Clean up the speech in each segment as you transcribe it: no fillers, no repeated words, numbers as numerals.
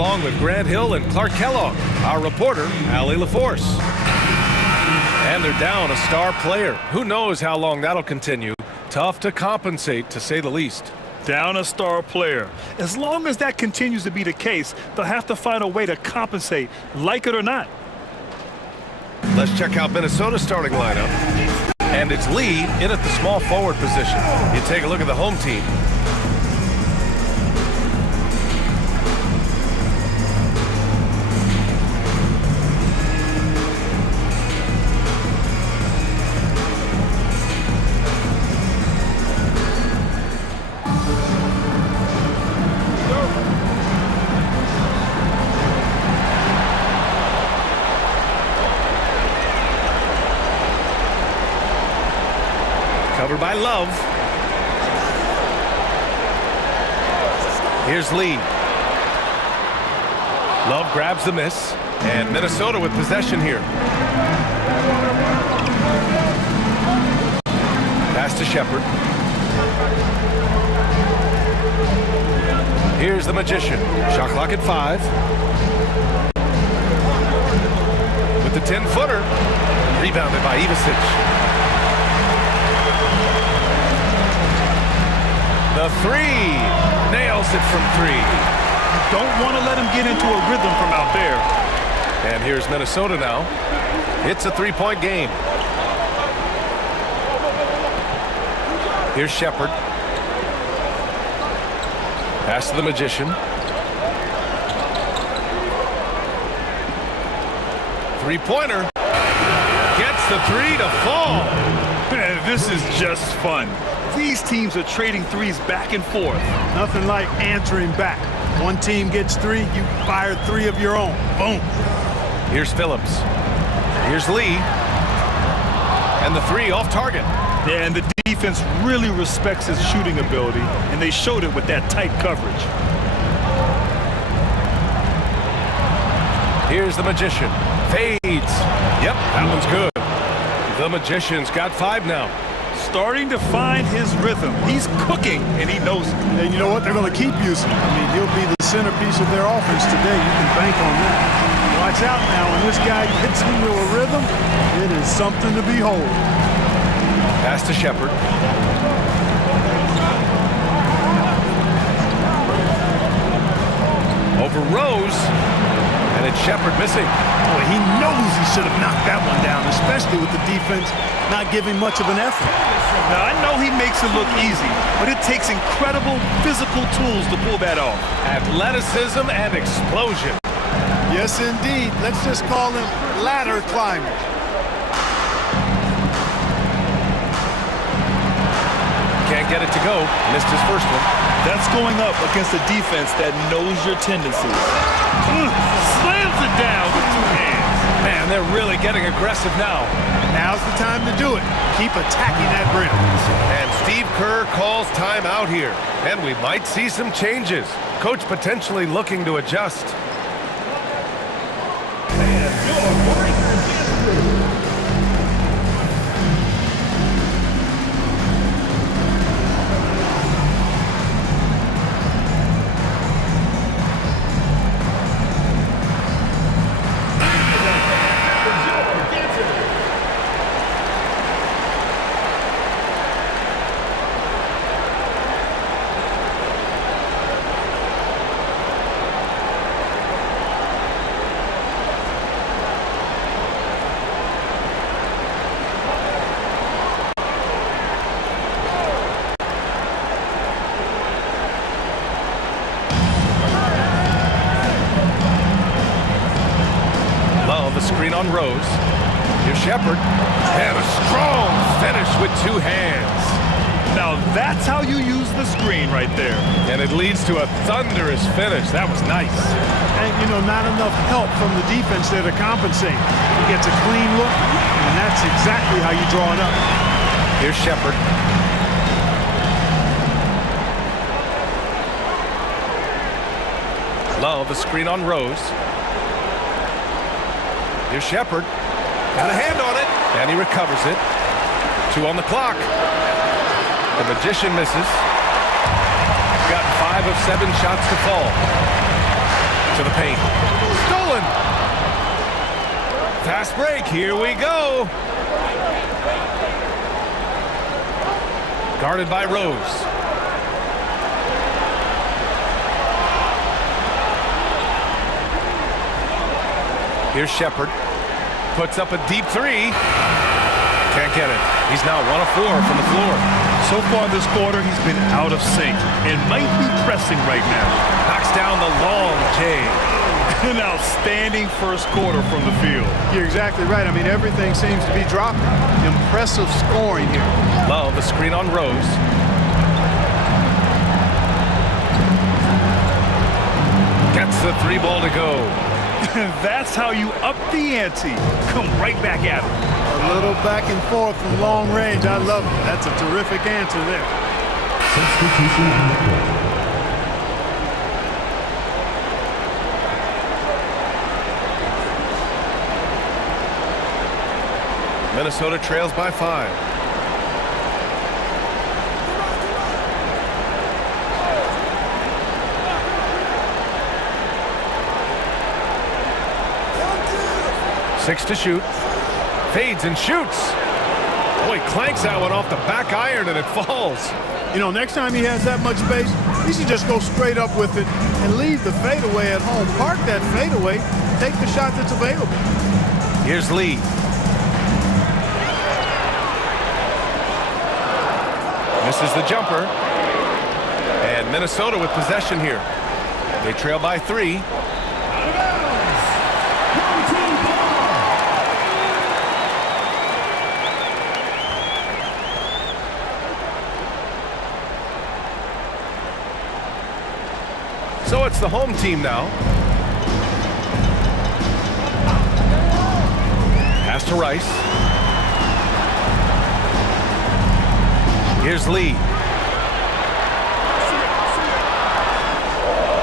along with Grant Hill and Clark Kellogg, our reporter, Allie LaForce. And they're down a star player. Who knows how long that'll continue. Tough to compensate, to say the least. Down a star player. As long as that continues to be the case, they'll have to find a way to compensate, like it or not. Let's check out Minnesota's starting lineup. And it's Lee in at the small forward position. You take a look at the home team. Covered by Love. Here's Lee. Love grabs the miss. And Minnesota with possession here. Pass to Shepard. Here's the Magician. Shot clock at 5. With the 10-footer. Rebounded by Ivicic. The three. Nails it from 3. Don't want to let him get into a rhythm from out there. And here's Minnesota now. It's a 3-point game. Here's Shepard. Pass to the Magician. 3-pointer. Gets the 3 to fall. Man, this is just fun. These teams are trading threes back and forth. Nothing like answering back. One team gets 3, you fire 3 of your own. Boom. Here's Phillips. Here's Lee. And the 3 off target. Yeah, and the defense really respects his shooting ability, and they showed it with that tight coverage. Here's the Magician. Fades. Yep, that one's good. The Magician's got 5 now. Starting to find his rhythm. He's cooking, and he knows it. And you know what? They're going to keep using him. I mean, he'll be the centerpiece of their offense today. You can bank on that. Watch out now. When this guy gets into a rhythm, it is something to behold. Pass to Shepard. Over Rose. And it's Shepard missing. Boy, he knows he should have knocked that one down, especially with the defense not giving much of an effort. Now, I know he makes it look easy, but it takes incredible physical tools to pull that off. Athleticism and explosion. Yes, indeed. Let's just call him ladder climber. Can't get it to go. Missed his first one. That's going up against a defense that knows your tendencies. Slams it down with 2 hands. Man, they're really getting aggressive now. Now's the time to do it. Keep attacking that rim. And Steve Kerr calls timeout here. And we might see some changes. Coach potentially looking to adjust. Screen on Rose. Here's Shepard. And a strong finish with 2 hands. Now that's how you use the screen right there. And it leads to a thunderous finish. That was nice. And, you know, not enough help from the defense there to compensate. He gets a clean look, and that's exactly how you draw it up. Here's Shepard. Love, a screen on Rose. Here's Shepard. Got a hand on it. And he recovers it. 2 on the clock. The Magician misses. Got 5 of 7 shots to fall. to the paint. Stolen. Fast break. Here we go. Guarded by Rose. Here's Shepherd. Puts up a deep three. Can't get it. He's now 1 of 4 from the floor. So far this quarter, he's been out of sync and might be pressing right now. Knocks down the long J. An outstanding first quarter from the field. You're exactly right. I mean, everything seems to be dropping. Impressive scoring here. Love a screen on Rose. Gets the 3 ball to go. That's how you up the ante. Come right back at him. A little back and forth from long range. I love it. That's a terrific answer there. Substitution on the court. Minnesota trails by 5. Six to shoot. Fades and shoots. Boy, clanks that one off the back iron and it falls. You know, next time he has that much space, he should just go straight up with it and leave the fadeaway at home. Park that fadeaway, take the shot that's available. Here's Lee. Misses the jumper. And Minnesota with possession here. They trail by 3. So it's the home team now. Pass to Rice. Here's Lee.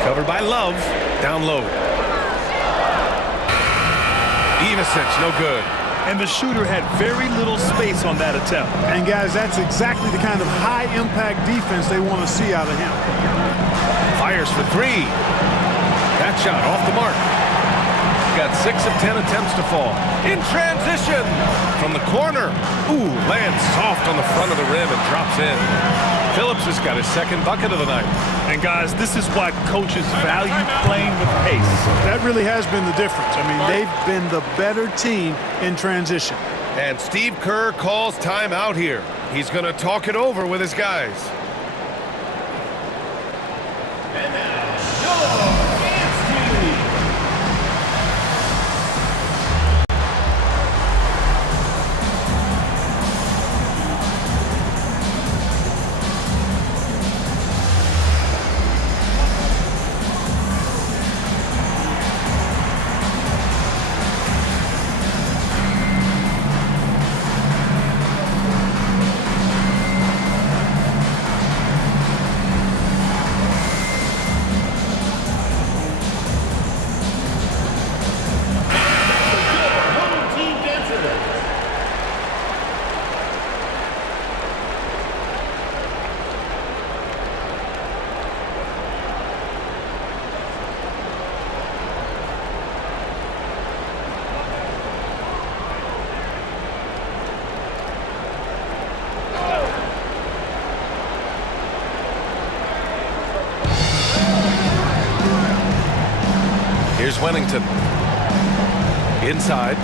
Covered by Love. Down low. Evicic, no good. And the shooter had very little space on that attempt. And guys, that's exactly the kind of high-impact defense they want to see out of him. Fires for 3. That shot off the mark. Got 6 of 10 attempts to fall. In transition from the corner. Ooh, lands soft on the front of the rim and drops in. Phillips has got his second bucket of the night. And guys, this is why coaches value playing with pace. That really has been the difference. I mean, they've been the better team in transition. And Steve Kerr calls timeout here. He's going to talk it over with his guys. Here's Wennington. Inside.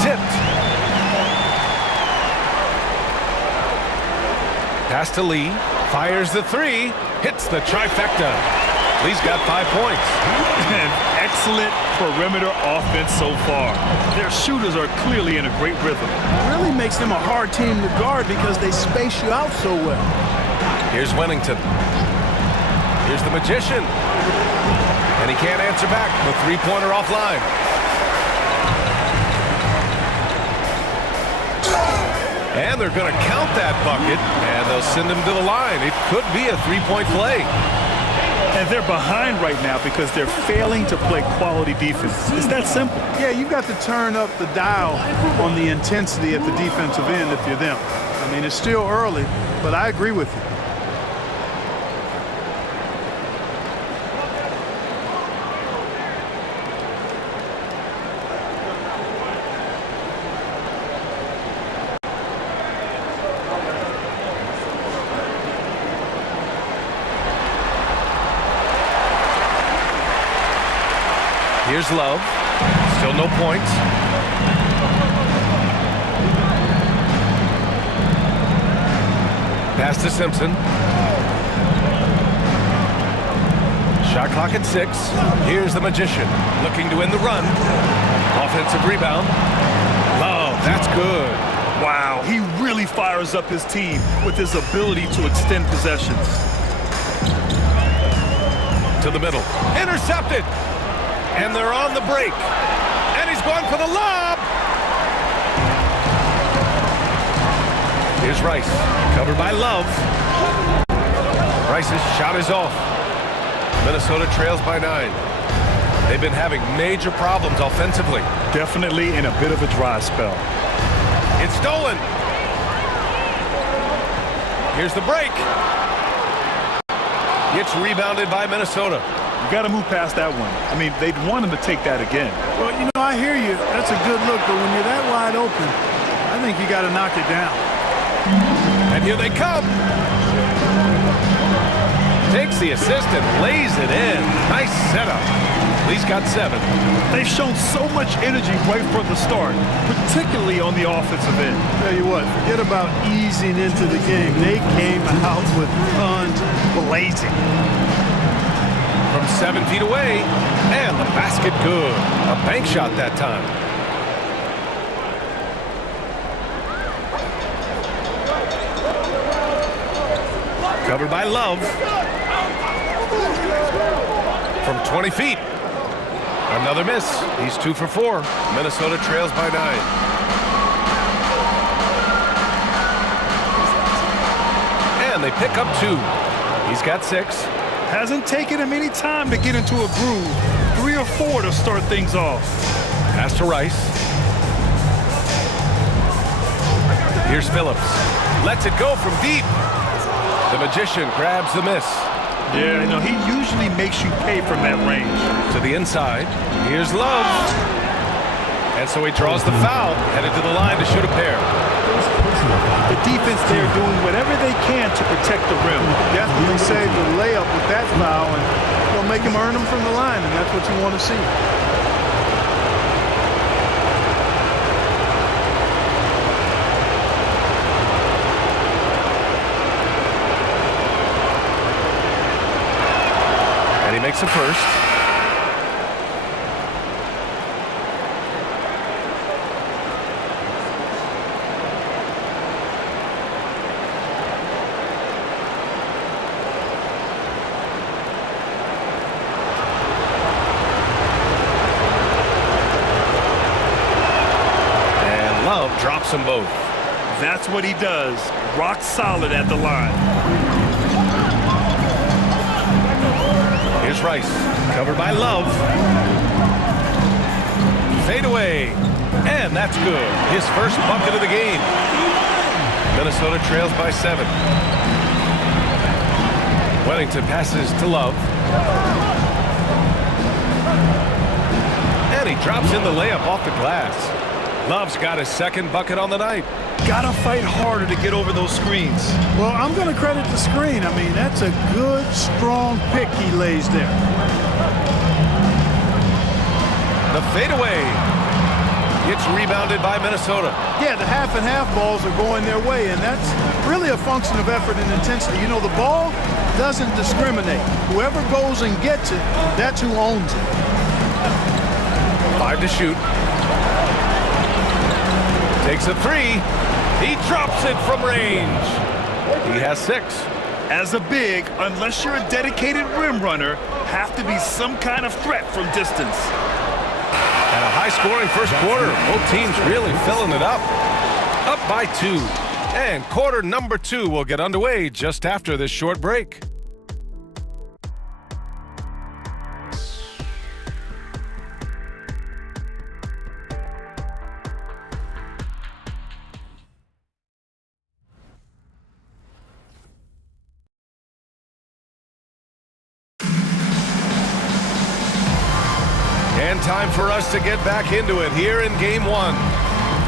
Tipped. Pass to Lee. Fires the 3. Hits the trifecta. Lee's got 5 points. An excellent perimeter offense so far. Their shooters are clearly in a great rhythm. It really makes them a hard team to guard because they space you out so well. Here's Wennington. Here's the Magician. And he can't answer back. The 3-pointer offline. And they're going to count that bucket, and they'll send him to the line. It could be a 3-point play. And they're behind right now because they're failing to play quality defense. It's that simple. Yeah, you've got to turn up the dial on the intensity at the defensive end if you're them. I mean, it's still early, but I agree with you. Here's Love. Still no points. Pass to Simpson. Shot clock at 6. Here's the Magician looking to win the run. Offensive rebound. Love, that's good. Wow, he really fires up his team with his ability to extend possessions. To the middle. Intercepted. And they're on the break. And he's going for the lob. Here's Rice. Covered by Love. Rice's shot is off. Minnesota trails by 9. They've been having major problems offensively. Definitely in a bit of a dry spell. It's stolen. Here's the break. It's rebounded by Minnesota. You got to move past that one. I mean, they'd want him to take that again. Well, you know, I hear you. That's a good look, but when you're that wide open, I think you got to knock it down. And here they come. Takes the assist and lays it in. Nice setup. At least got 7. They've shown so much energy right from the start, particularly on the offensive end. Tell you what, forget about easing into the game. They came out with guns blazing. From 7 feet away, and the basket good. A bank shot that time. Covered by Love. From 20 feet. Another miss. He's 2 for 4. Minnesota trails by 9. And they pick up 2. He's got 6. Hasn't taken him any time to get into a groove. 3 or 4 to start things off. Pass to Rice. Here's Phillips. Lets it go from deep. The Magician grabs the miss. Yeah, you know, he usually makes you pay from that range. To the inside. Here's Love. And so he draws the foul. Headed to the line to shoot a pair. The defense there doing whatever they can to protect the rim. Definitely save the layup with that foul, and they'll make him earn them from the line, and that's what you want to see. And he makes a first. Drops them both. That's what he does. Rock solid at the line. Here's Rice. Covered by Love. Fade away. And that's good. His first bucket of the game. Minnesota trails by 7. Wellington passes to Love. And he drops in the layup off the glass. Love's got his second bucket on the night. Gotta fight harder to get over those screens. Well, I'm going to credit the screen. I mean, that's a good, strong pick he lays there. The fadeaway. It's rebounded by Minnesota. Yeah, the half and half balls are going their way, and that's really a function of effort and intensity. You know, the ball doesn't discriminate. Whoever goes and gets it, that's who owns it. 5 to shoot. Takes a 3. He drops it from range. He has 6. As a big, unless you're a dedicated rim runner, have to be some kind of threat from distance. And a high-scoring first quarter. Both teams really filling it up. Up by 2. And quarter number 2 will get underway just after this short break. And time for us to get back into it here in Game 1.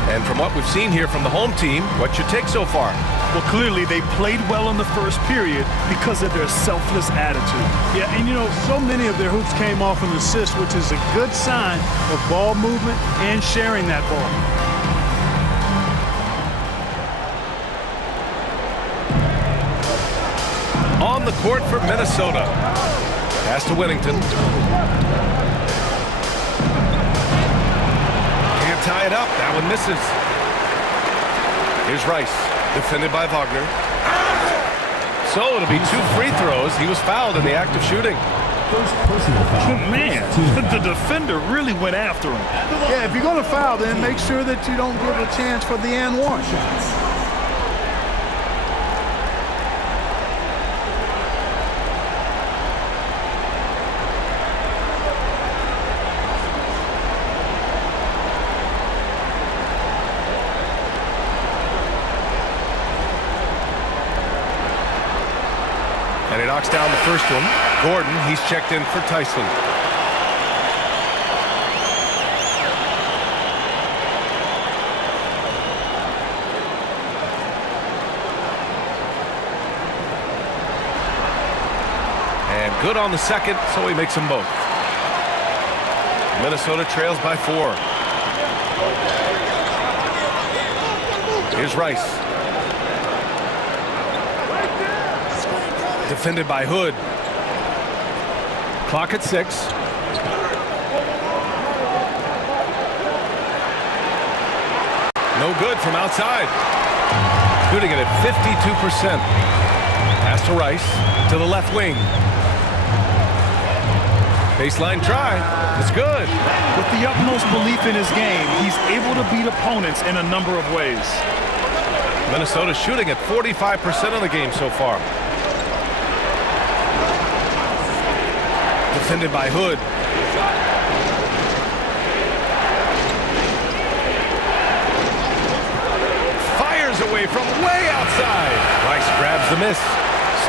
And from what we've seen here from the home team, what's your take so far? Well, clearly they played well in the first period because of their selfless attitude. Yeah, and you know, so many of their hoops came off an assist, which is a good sign of ball movement and sharing that ball. On the court for Minnesota. Pass to Whittington. Can't tie it up. That one misses. Here's Rice. Defended by Wagner. So it'll be 2 free throws. He was fouled in the act of shooting. First personal foul. Man, the defender really went after him. Yeah, if you're going to foul, then make sure that you don't give a chance for the and one. And he knocks down the first one. Gordon, he's checked in for Tyson. And good on the second, so he makes them both. Minnesota trails by 4. Here's Rice. Defended by Hood. Clock at 6. No good from outside. Shooting it at 52%. Pass to Rice. To the left wing. Baseline try. It's good. With the utmost belief in his game, he's able to beat opponents in a number of ways. Minnesota shooting at 45% of the game so far. Defended by Hood. Fires away from way outside. Rice grabs the miss.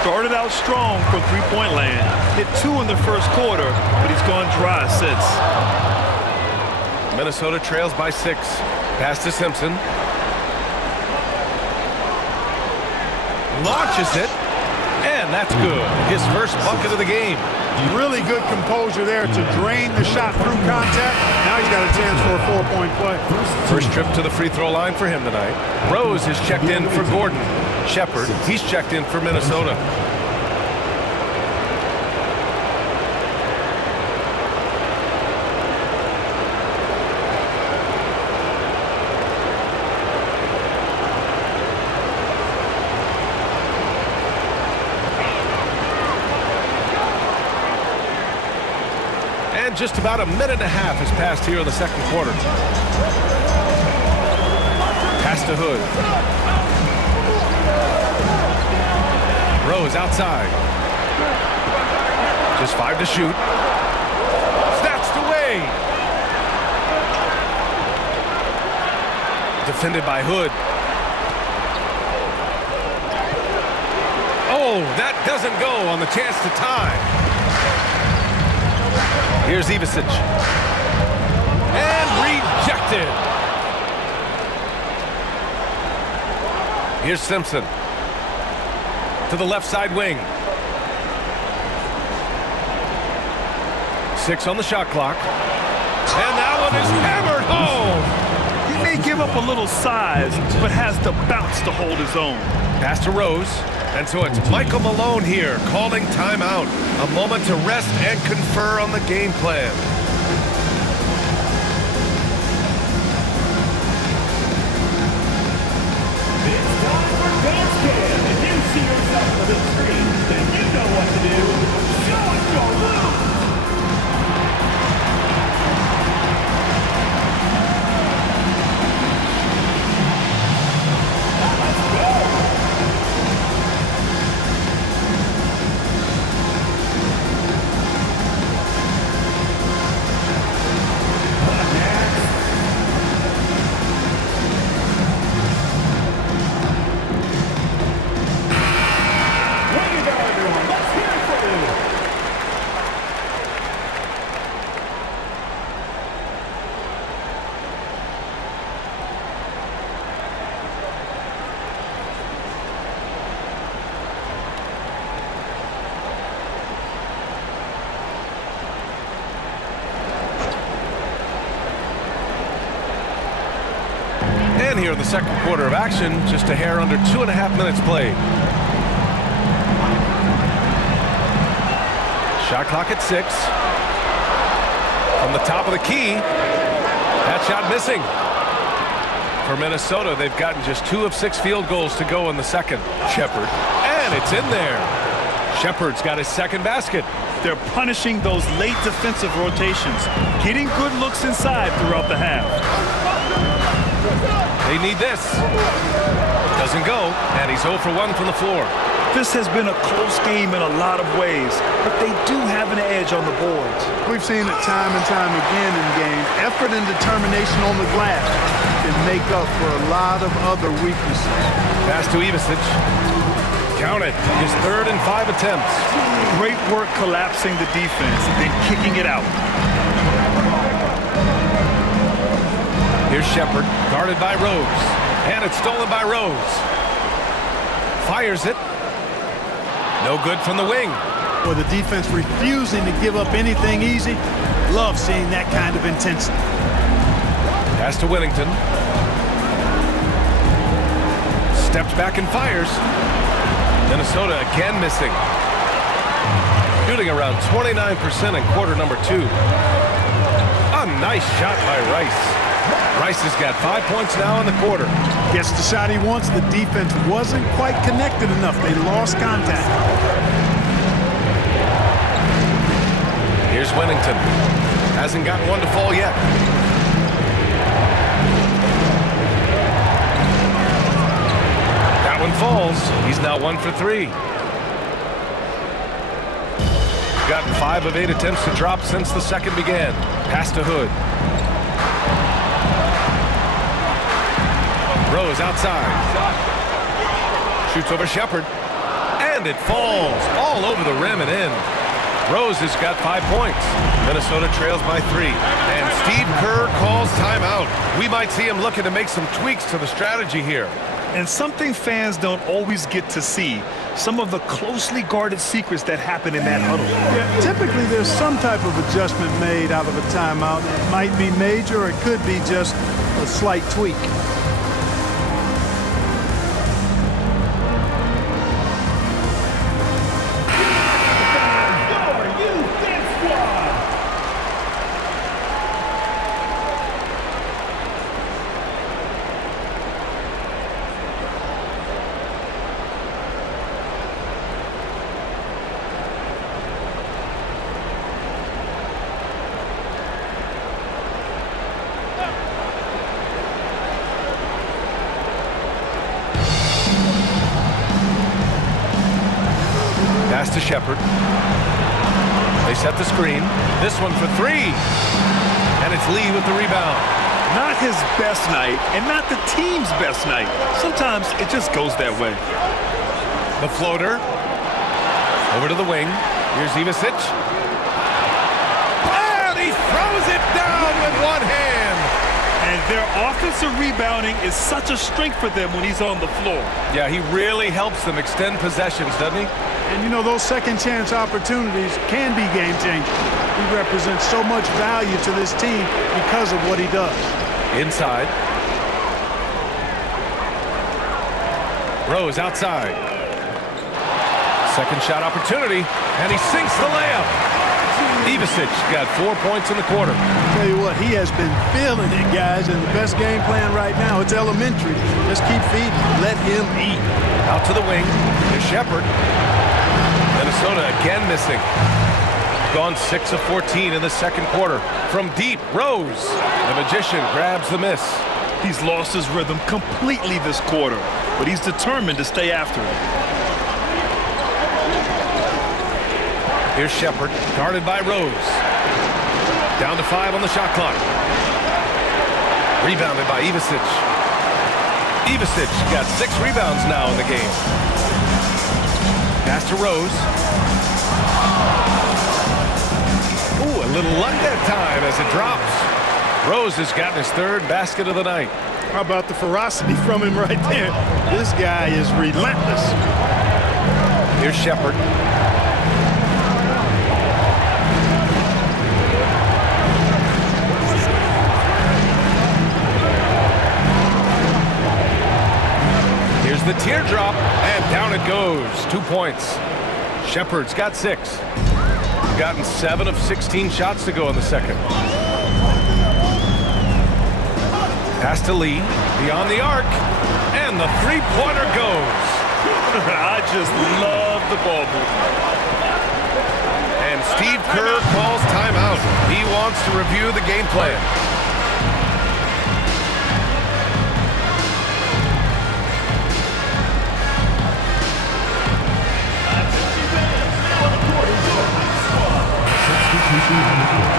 Started out strong from three-point land. Hit 2 in the first quarter, but he's gone dry since. Minnesota trails by 6. Pass to Simpson. Launches it. And that's good. His first bucket of the game. Really good composure there to drain the shot through contact. Now he's got a chance for a 4-point play. First trip to the free throw line for him tonight. Rose is checked in for Gordon. Shepard, he's checked in for Minnesota. And just about a minute and a half has passed here in the second quarter. Pass to Hood. Rose outside. Just 5 to shoot. Snatched away. Defended by Hood. Oh, that doesn't go on the chance to tie. Here's Ivicic. And rejected. Here's Simpson. To the left side wing. 6 on the shot clock. And that one is hammered home. He may give up a little size, but has the bounce to hold his own. Pass to Rose. And so it's Michael Malone here calling timeout. A moment to rest and confer on the game plan. It's time for dance cam. If you see yourself on the big screen, then you know what to do. Show us your moves. Let's go. And here in the second quarter of action, just a hair under 2.5 minutes played. Shot clock at 6. From the top of the key. That shot missing. For Minnesota, they've gotten just 2 of 6 field goals to go in the second. Shepherd. And it's in there. Shepherd's got his second basket. They're punishing those late defensive rotations, getting good looks inside throughout the half. They need this. Doesn't go, and he's 0 for 1 from the floor. This has been a close game in a lot of ways, but they do have an edge on the boards. We've seen it time and time again in games. Effort and determination on the glass can make up for a lot of other weaknesses. Pass to Ivisic. Count it. His 3rd and 5 attempts. Great work collapsing the defense and then kicking it out. Here's Shepherd, guarded by Rose. And it's stolen by Rose. Fires it. No good from the wing. Or the defense refusing to give up anything easy. Love seeing that kind of intensity. Pass to Whittington. Steps back and fires. Minnesota again missing. Shooting around 29% in quarter number 2. A nice shot by Rice. Rice has got 5 points now in the quarter. Gets the shot he wants. The defense wasn't quite connected enough. They lost contact. Here's Whittington. Hasn't gotten one to fall yet. That one falls. He's now 1 for 3. Gotten 5 of 8 attempts to drop since the second began. Pass to Hood. Rose outside. Shoots over Shepherd. And it falls all over the rim and in. Rose has got 5 points. Minnesota trails by 3. And Steve Kerr calls timeout. We might see him looking to make some tweaks to the strategy here. And something fans don't always get to see. Some of the closely guarded secrets that happen in that huddle. Yeah, typically there's some type of adjustment made out of a timeout. It might be major or it could be just a slight tweak. Pass to Shepherd. They set the screen. This one for 3. And it's Lee with the rebound. Not his best night and not the team's best night. Sometimes it just goes that way. The floater. Over to the wing. Here's Ivisic. And he throws it down with one hand. And their offensive rebounding is such a strength for them when he's on the floor. Yeah, he really helps them extend possessions, doesn't he? And you know, those second chance opportunities can be game changing. He represents so much value to this team because of what he does. Inside. Rose outside. Second shot opportunity, and he sinks the layup. Ivisic got 4 points in the quarter. Tell you what, he has been feeling it, guys, and the best game plan right now, it's elementary. Just keep feeding, let him eat. Out to the wing, to Shepherd. Minnesota again missing. Gone 6 of 14 in the second quarter. From deep, Rose. The magician grabs the miss. He's lost his rhythm completely this quarter, but he's determined to stay after it. Here's Shepherd, guarded by Rose. Down to 5 on the shot clock. Rebounded by Ivisic. Ivisic got 6 rebounds now in the game. Pass to Rose. Ooh, a little luck that time as it drops. Rose has gotten his 3rd basket of the night. How about the ferocity from him right there? This guy is relentless. Here's Shepherd. teardrop, and down it goes. 2 points. Shepard's got 6. Gotten 7 of 16 shots to go in the second. Pass to Lee, beyond the arc, and the three-pointer goes. I just love the ball movement. And Steve Kerr calls timeout. He wants to review the game plan. Substitution on the court.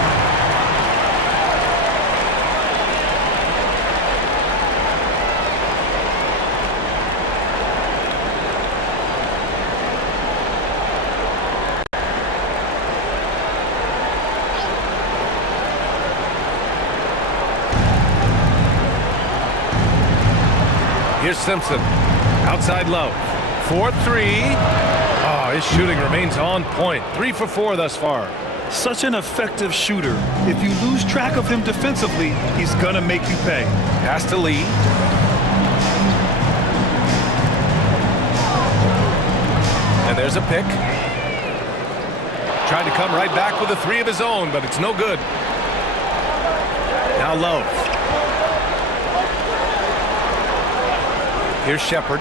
Here's Simpson. Outside Love. 4-3. Oh, his shooting remains on point. 3 for 4 thus far. Such an effective shooter. If you lose track of him defensively, he's going to make you pay. Pass to Lee. And there's a pick. Tried to come right back with a 3 of his own, but it's no good. Now Love. Here's Shepard.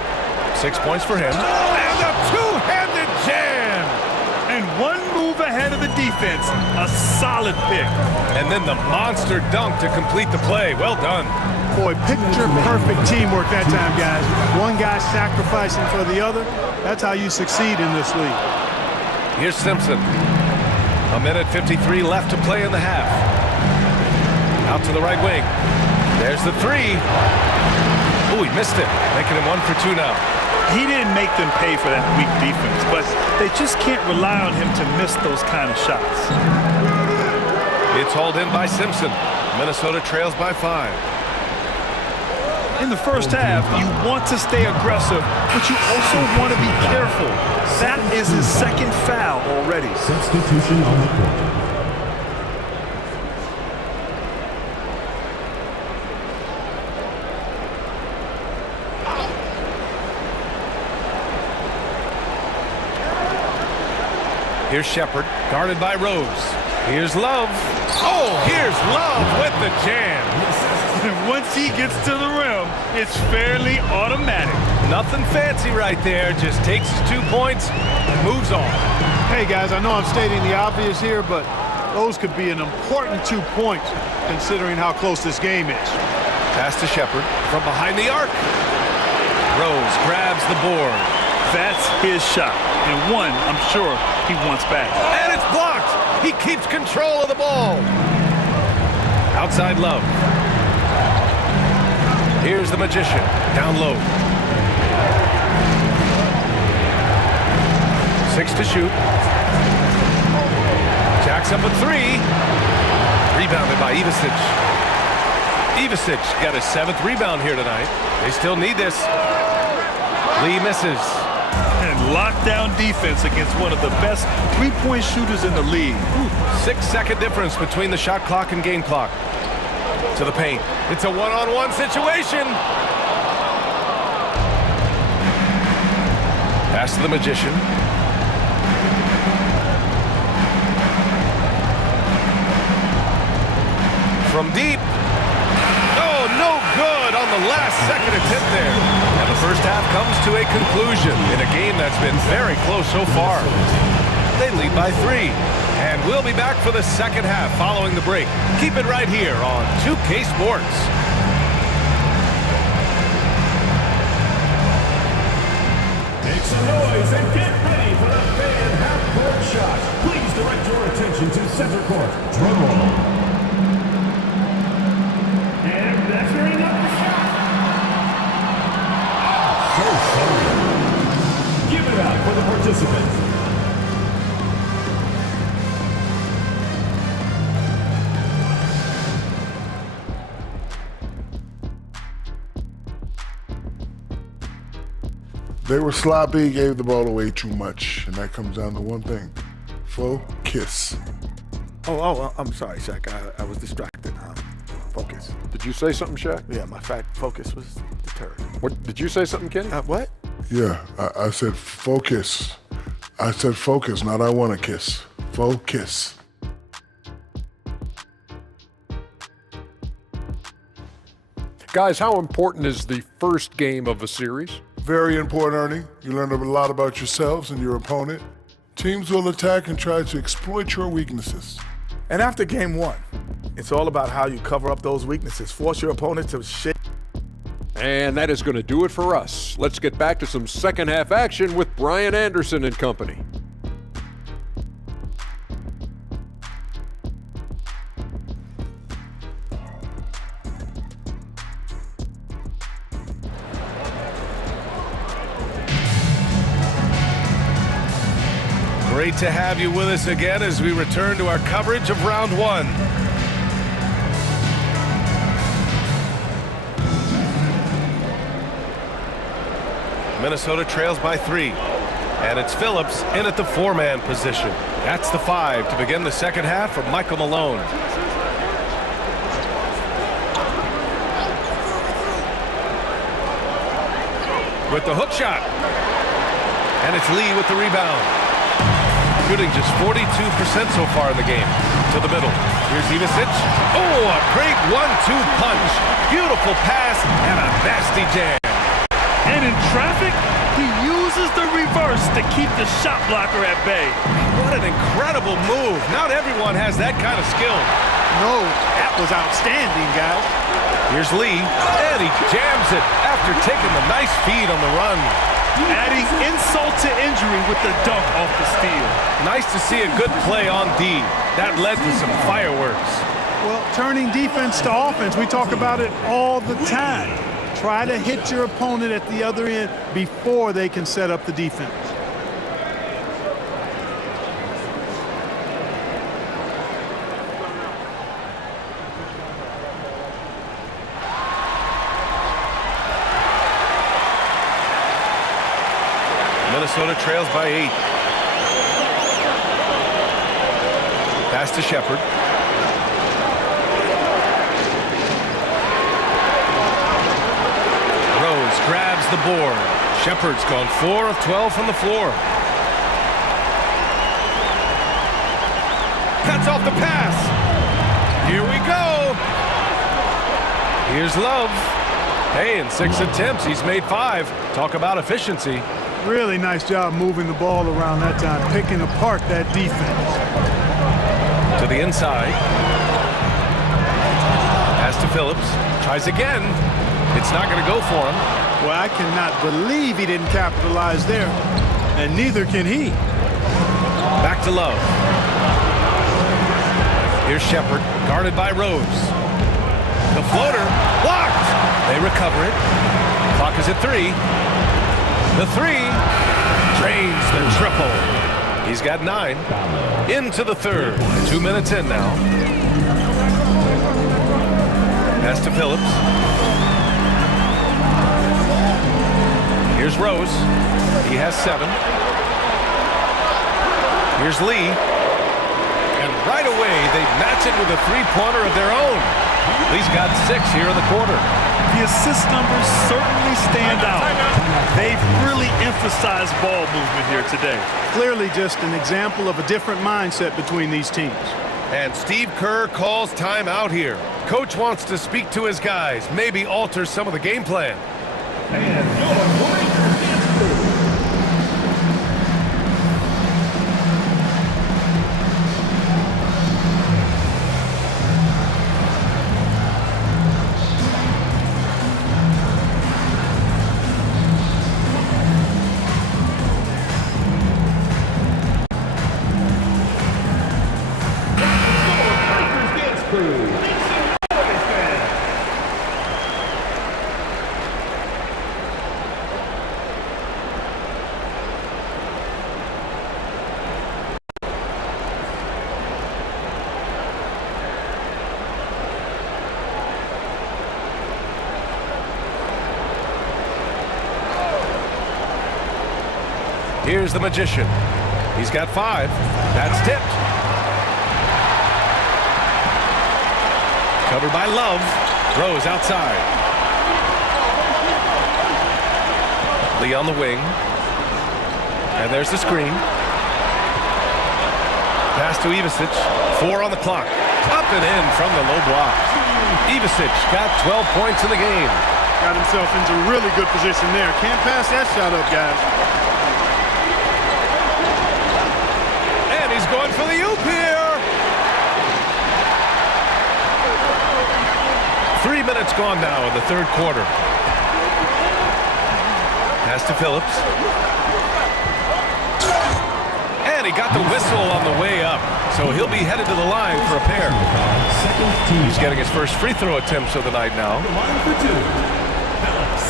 6 points for him. And a two-handed jam! And one move ahead of the defense. A solid pick. And then the monster dunk to complete the play. Well done. Boy, picture-perfect teamwork that time, guys. One guy sacrificing for the other. That's how you succeed in this league. Here's Simpson. 1:53 left to play in the half. Out to the right wing. There's the 3. Oh, he missed it. Making him 1 for 2 now. He didn't make them pay for that weak defense, but they just can't rely on him to miss those kind of shots. It's hauled in by Simpson. Minnesota trails by 5. In the first half, you want to stay aggressive, but you also want to be careful. That is his second foul already. Substitution on the court. Here's Shepard, guarded by Rose. Here's Love. Oh, here's Love with the jam. And once he gets to the rim, it's fairly automatic. Nothing fancy right there. Just takes his 2 points and moves on. Hey, guys, I know I'm stating the obvious here, but those could be an important 2 points considering how close this game is. Pass to Shepard from behind the arc. Rose grabs the board. That's his shot, and one I'm sure he wants back. And it's blocked. He keeps control of the ball. Outside Love. Here's the Magician, down low. 6 to shoot. Jacks up a 3. Rebounded by Ivisic. Ivisic got his 7th rebound here tonight. They still need this. Lee misses. And lockdown defense against one of the best three-point shooters in the league. 6-second difference between the shot clock and game clock. To the paint. It's a one-on-one situation. Pass to the Magician. From deep. Oh, no good on the last second attempt there. And the first half comes to a conclusion in a game that's been very close so far. They lead by 3. And we'll be back for the second half following the break. Keep it right here on 2K Sports. Make some noise and get ready for the fan half-court shot. Please direct your attention to center court. Drum roll. And measuring up the shot. So sorry. Give it up for the participants. They were sloppy, gave the ball away too much, and that comes down to one thing: focus. Oh, I'm sorry, Shaq. I was distracted. Focus. Did you say something, Shaq? Yeah, my focus was deterred. What did you say something, Kenny? What? Yeah, I said focus. I said focus, not I want to kiss. Focus. Guys, how important is the first game of a series? Very important, Ernie. You learn a lot about yourselves and your opponent. Teams will attack and try to exploit your weaknesses. And after game one, it's all about how you cover up those weaknesses, force your opponent to shake. And that is going to do it for us. Let's get back to some second half action with Brian Anderson and company. Great to have you with us again as we return to our coverage of round one. Minnesota trails by 3, and it's Phillips in at the 4-man position. That's the 5 to begin the second half for Michael Malone. With the hook shot, and it's Lee with the rebound. Shooting just 42% so far in the game. To the middle. Here's Ivicic. Oh, a great 1-2 punch. Beautiful pass and a nasty jam. And in traffic, he uses the reverse to keep the shot blocker at bay. What an incredible move. Not everyone has that kind of skill. No, that was outstanding, guys. Here's Lee, and he jams it after taking the nice feed on the run. Adding insult to injury with the dunk off the steal. Nice to see a good play on D. That led to some fireworks. Well, turning defense to offense, we talk about it all the time. Try to hit your opponent at the other end before they can set up the defense. Minnesota trails by 8. Pass to Shepherd. Rose grabs the board. Shepherd's gone 4 of 12 from the floor. Cuts off the pass. Here we go. Here's Love. Hey, in 6 attempts, he's made 5. Talk about efficiency. Really nice job moving the ball around that time, picking apart that defense. To the inside. Pass to Phillips. Tries again. It's not going to go for him. Well, I cannot believe he didn't capitalize there, and neither can he. Back to Love. Here's Shepherd, guarded by Rose. The floater, blocked. They recover it. Clock is at 3. The 3 drains the triple. He's got 9. Into the third. 2 minutes in now. Pass to Phillips. Here's Rose. He has 7. Here's Lee. And right away, they match it with a 3-pointer of their own. Lee's got 6 here in the quarter. The assist numbers certainly stand out. They've really emphasized ball movement here today. Clearly just an example of a different mindset between these teams. And Steve Kerr calls timeout here. Coach wants to speak to his guys, maybe alter some of the game plan. Here's the Magician. He's got 5. That's tipped. Covered by Love. Rose outside. Lee on the wing. And there's the screen. Pass to Ivicic. 4 on the clock. Up and in from the low block. Ivicic got 12 points in the game. Got himself into really good position there. Can't pass that shot up, guys. And he's going for the oop here. 3 minutes gone now in the third quarter. Pass to Phillips. And he got the whistle on the way up. So he'll be headed to the line for a pair. He's getting his first free throw attempts of the night now. Line for 2. Phillips.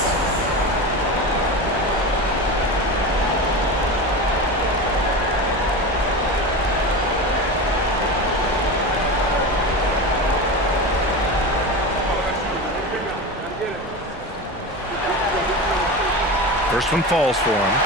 First one falls for him.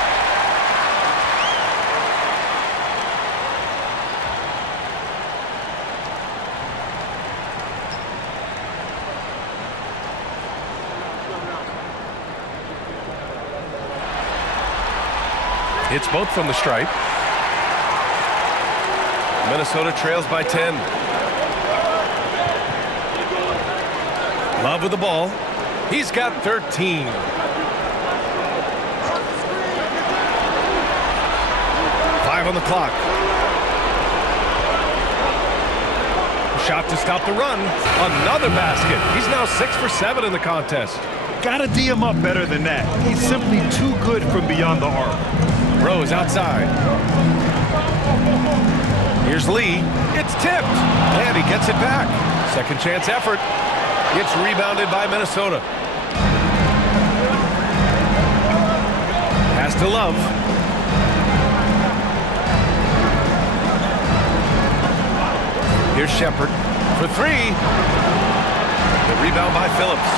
Hits both from the stripe. Minnesota trails by 10. Love with the ball. He's got 13. On the clock. Shot to stop the run. Another basket. He's now 6 for 7 in the contest. Gotta D him up better than that. He's simply too good from beyond the arc. Rose outside. Here's Lee. It's tipped. And he gets it back. Second chance effort. It's rebounded by Minnesota. Pass to Love. Here's Shepherd for 3. The rebound by Phillips.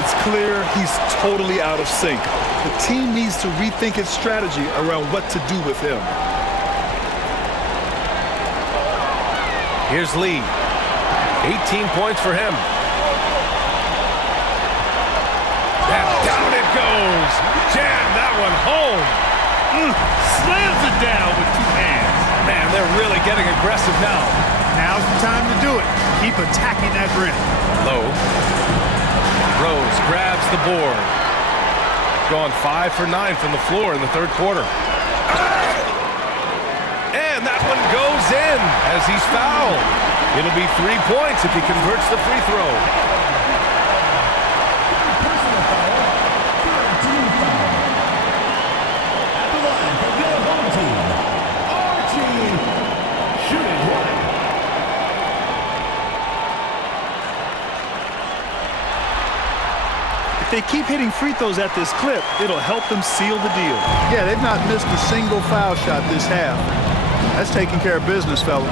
It's clear he's totally out of sync. The team needs to rethink its strategy around what to do with him. Here's Lee. 18 points for him. And down it goes. Jam that one home. Slams it down with 2 hands. Man, they're really getting aggressive now. Now's the time to do it. Keep attacking that rim. Low. Rose grabs the board. Gone 5 for 9 from the floor in the third quarter. And that one goes in as he's fouled. It'll be 3 points if he converts the free throw. Personal foul. Team foul. At the line for the home team. Archie. Shooting one. If they keep hitting free throws at this clip, it'll help them seal the deal. Yeah, they've not missed a single foul shot this half. That's taking care of business, fellas.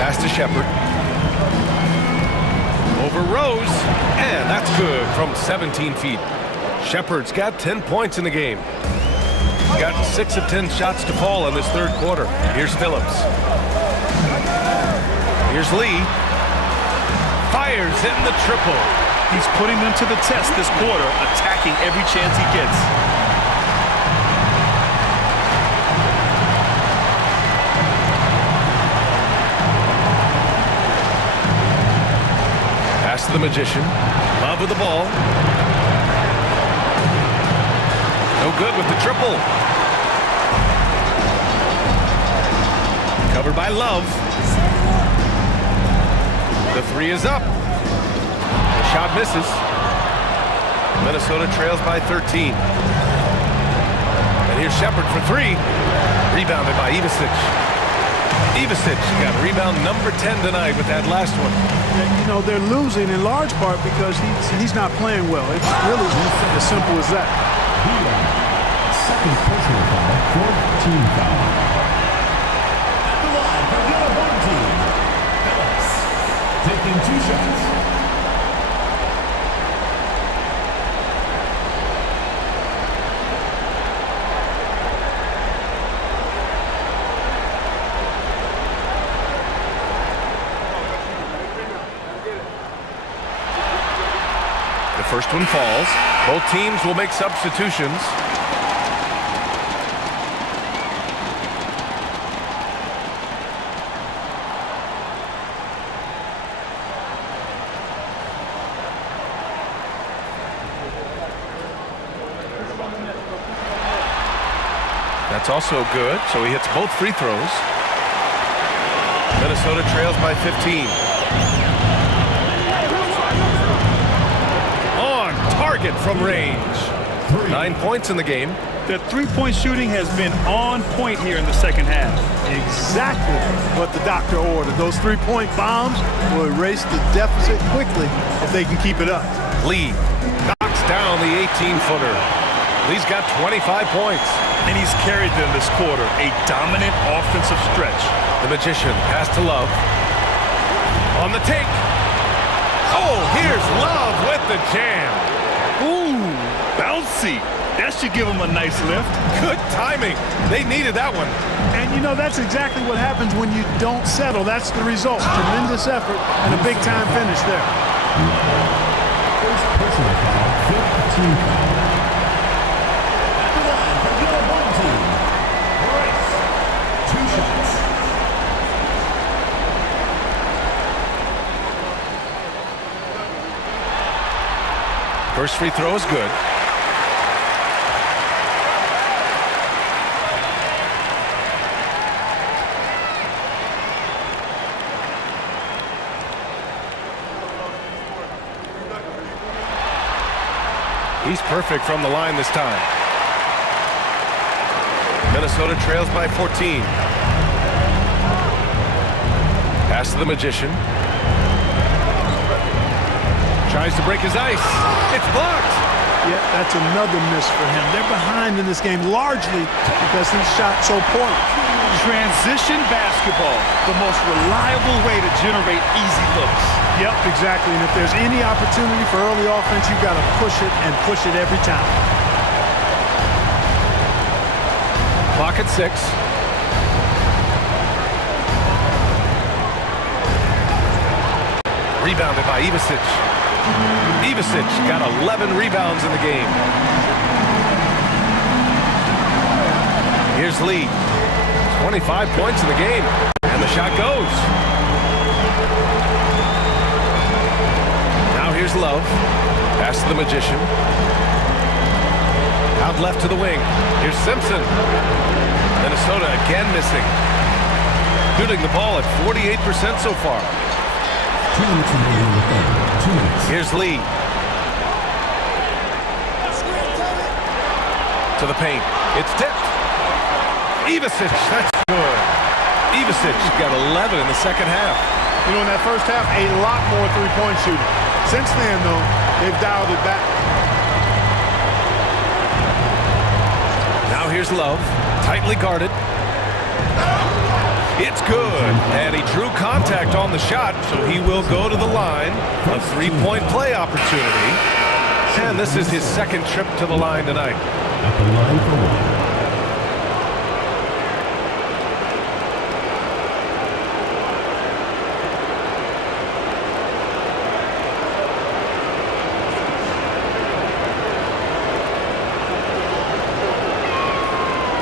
Pass to Shepherd. Over Rose. And that's good from 17 feet. Shepherd's got 10 points in the game. Got 6 of 10 shots to fall in this third quarter. Here's Phillips. Here's Lee. Fires in the triple. He's putting them to the test this quarter, attacking every chance he gets. Pass to the Magician. Love with the ball. No good with the triple. Covered by Love. The 3 is up. The shot misses. Minnesota trails by 13. And here's Shepherd for 3. Rebounded by Ivicic. Ivicic got rebound number 10 tonight with that last one. You know, they're losing in large part because he's not playing well. It's really as simple as that. Second personal foul, 4th team foul. At the line for the home team. Phillips. Taking 2 shots. First one falls. Both teams will make substitutions. That's also good, so he hits both free throws. Minnesota trails by 15. On target from range. 9 points in the game. The three-point shooting has been on point here in the second half. Exactly what the doctor ordered. Those three-point bombs will erase the deficit quickly if they can keep it up. Lee knocks down the 18-footer. Lee's got 25 points. And he's carried them this quarter. A dominant offensive stretch. The Magician pass to Love. On the take. Oh, here's Love with the jam. Ooh, bouncy. That should give him a nice lift. Good timing. They needed that one. And you know, that's exactly what happens when you don't settle. That's the result. Tremendous effort and a big-time finish there. First personal foul, 15 foul. First free throw is good. He's perfect from the line this time. Minnesota trails by 14. Pass to the Magician. Tries to break his ice. It's blocked. Yeah, that's another miss for him. They're behind in this game largely because he shot so poorly. Transition basketball, the most reliable way to generate easy looks. Yep, exactly. And if there's any opportunity for early offense, you've got to push it and push it every time. Clock at 6. Rebounded by Ivasic. Ivasic got 11 rebounds in the game. Here's Lee. 25 points in the game. And the shot goes. Now here's Love. Pass to the Magician. Out left to the wing. Here's Simpson. Minnesota again missing. Shooting the ball at 48% so far. 2 minutes remaining in the third. 2 minutes. Here's Lee. To the paint. It's tipped. Ivasic, that's good. Ivasic got 11 in the second half. You know, in that first half, a lot more three-point shooting. Since then, though, they've dialed it back. Now here's Love, tightly guarded. It's good, and he drew contact on the shot, so he will go to the line. A three-point play opportunity. And this is his second trip to the line tonight. At the line for one.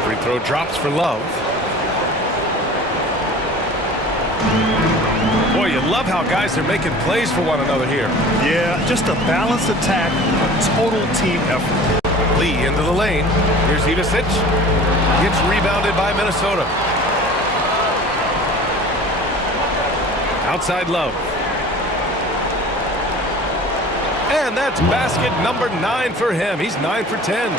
Free throw drops for Love. Boy, you love how guys are making plays for one another here. Yeah, just a balanced attack, a total team effort. Lee into the lane. Here's Ivasic. Gets rebounded by Minnesota. Outside Love. And that's basket number 9 for him. He's 9 for 10.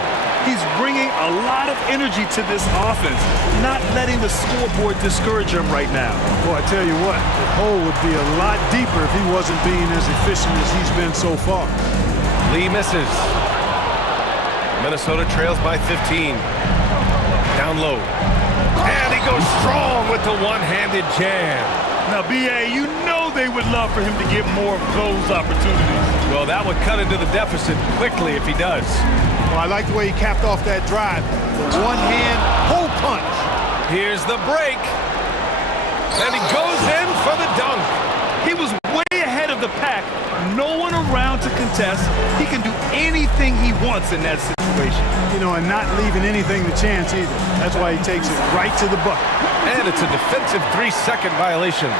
He's bringing a lot of energy to this offense, not letting the scoreboard discourage him right now. Boy, I tell you what, the hole would be a lot deeper if he wasn't being as efficient as he's been so far. Lee misses. Minnesota trails by 15. Down low. And he goes strong with the one-handed jam. Now, B.A., you know they would love for him to get more of those opportunities. Well, that would cut into the deficit quickly if he does. Well, I like the way he capped off that drive. The one-hand hole punch. Here's the break. And he goes in for the dunk. He was way ahead of of the pack, no one around to contest. He can do anything he wants in that situation. You know, and not leaving anything to chance either. That's why he takes it right to the bucket. And it's a defensive 3-second violation.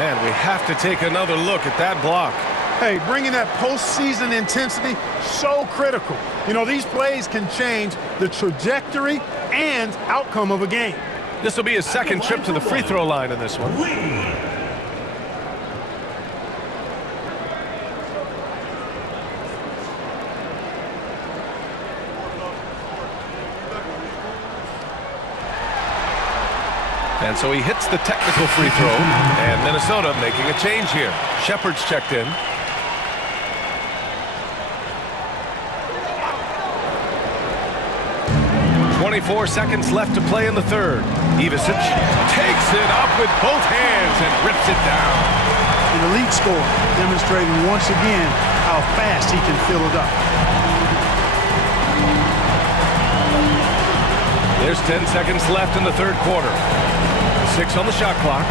And we have to take another look at that block. Hey, bringing that postseason intensity, so critical. You know, these plays can change the trajectory and outcome of a game. This will be his second trip to the free throw line in this one. And so he hits the technical free throw, and Minnesota making a change here. Shepard's checked in. "24 seconds left to play in the third. Ivisic takes it up with both hands and rips it down. An elite scorer, demonstrating once again how fast he can fill it up. There's 10 seconds left in the third quarter. 6 on the shot clock.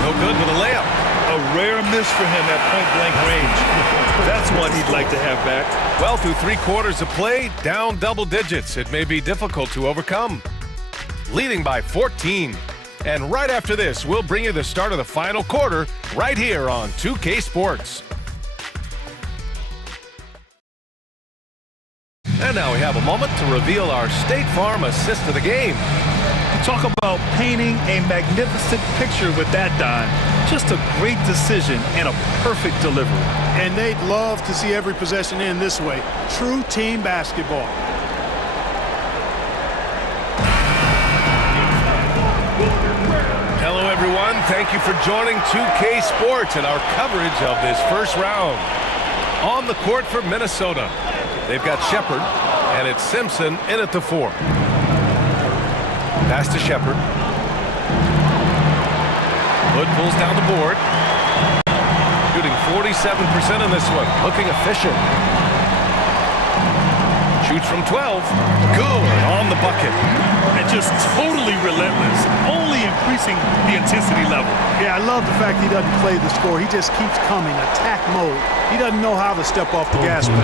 No good with a layup. A rare miss for him at point-blank range. That's one he'd like to have back. Well, through 3 quarters of play, down double digits. It may be difficult to overcome. Leading by 14. And right after this, we'll bring you the start of the final quarter right here on 2K Sports. And now we have a moment to reveal our State Farm assist of the game. Talk about painting a magnificent picture with that dime. Just a great decision and a perfect delivery. And they'd love to see every possession end this way. True team basketball. Hello, everyone. Thank you for joining 2K Sports and our coverage of this first round. On the court for Minnesota, they've got Shepard, and it's Simpson in at the 4. Pass to Shepard. Hood pulls down the board. Shooting 47% in this one. Looking efficient. Shoots from 12. Good on the bucket. And just totally relentless, only increasing the intensity level. Yeah, I love the fact he doesn't play the score. He just keeps coming, attack mode. He doesn't know how to step off the gas pedal.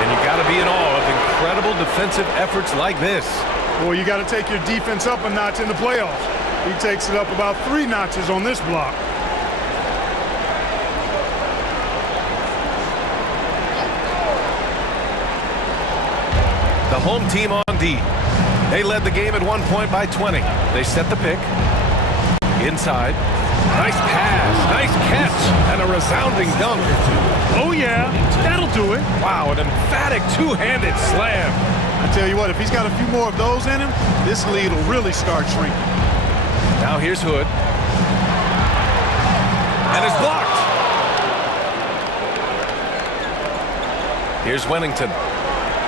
And you got to be in awe of incredible defensive efforts like this. Well, you got to take your defense up a notch in the playoffs. He takes it up about 3 notches on this block. The home team on D. They led the game at one point by 20. They set the pick. Inside. Nice pass, nice catch, and a resounding dunk. Oh, yeah, that'll do it. Wow, an emphatic two-handed slam. I tell you what, if he's got a few more of those in him, this lead will really start shrinking. Now here's Hood. And it's blocked. Here's Wennington.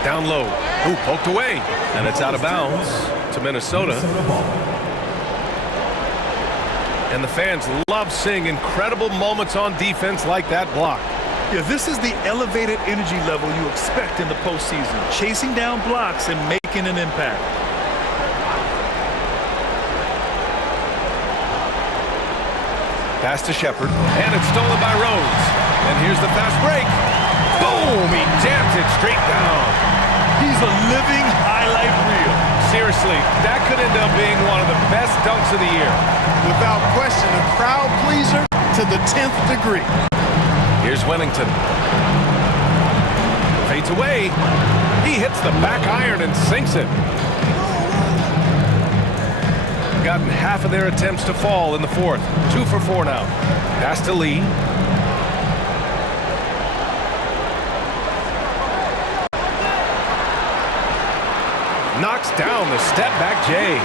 Down low. Ooh, poked away. And it's out of bounds to Minnesota. And the fans love seeing incredible moments on defense like that block. Yeah, this is the elevated energy level you expect in the postseason. Chasing down blocks and making an impact. Pass to Shepard, and it's stolen by Rhodes. And here's the fast break. Boom! He jams it straight down. He's a living highlight reel. Seriously, that could end up being one of the best dunks of the year. Without question, a crowd pleaser to the 10th degree. Here's Wennington. Fades away. He hits the back iron and sinks it. Gotten half of their attempts to fall in the fourth. 2 for 4 now. Pass to Lee. Knocks down the step-back J.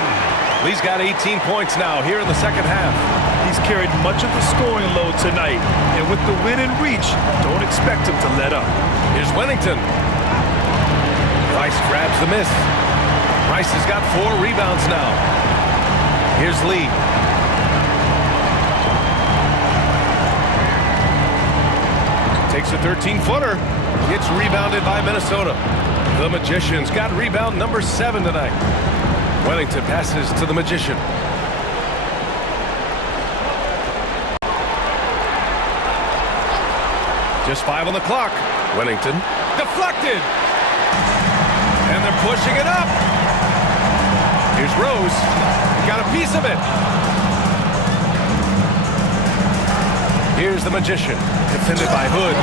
Lee's got 18 points now here in the second half. He's carried much of the scoring load tonight, and with the win and reach, don't expect him to let up. Here's Wennington. Rice grabs the miss. Rice has got 4 rebounds now. Here's Lee. Takes a 13-footer. It's rebounded by Minnesota. The Magicians got rebound number 7 tonight. Wellington passes to the Magician. Just 5 on the clock. Wellington deflected. And they're pushing it up. Here's Rose. Got a piece of it. Here's the Magician. Defended by Hood.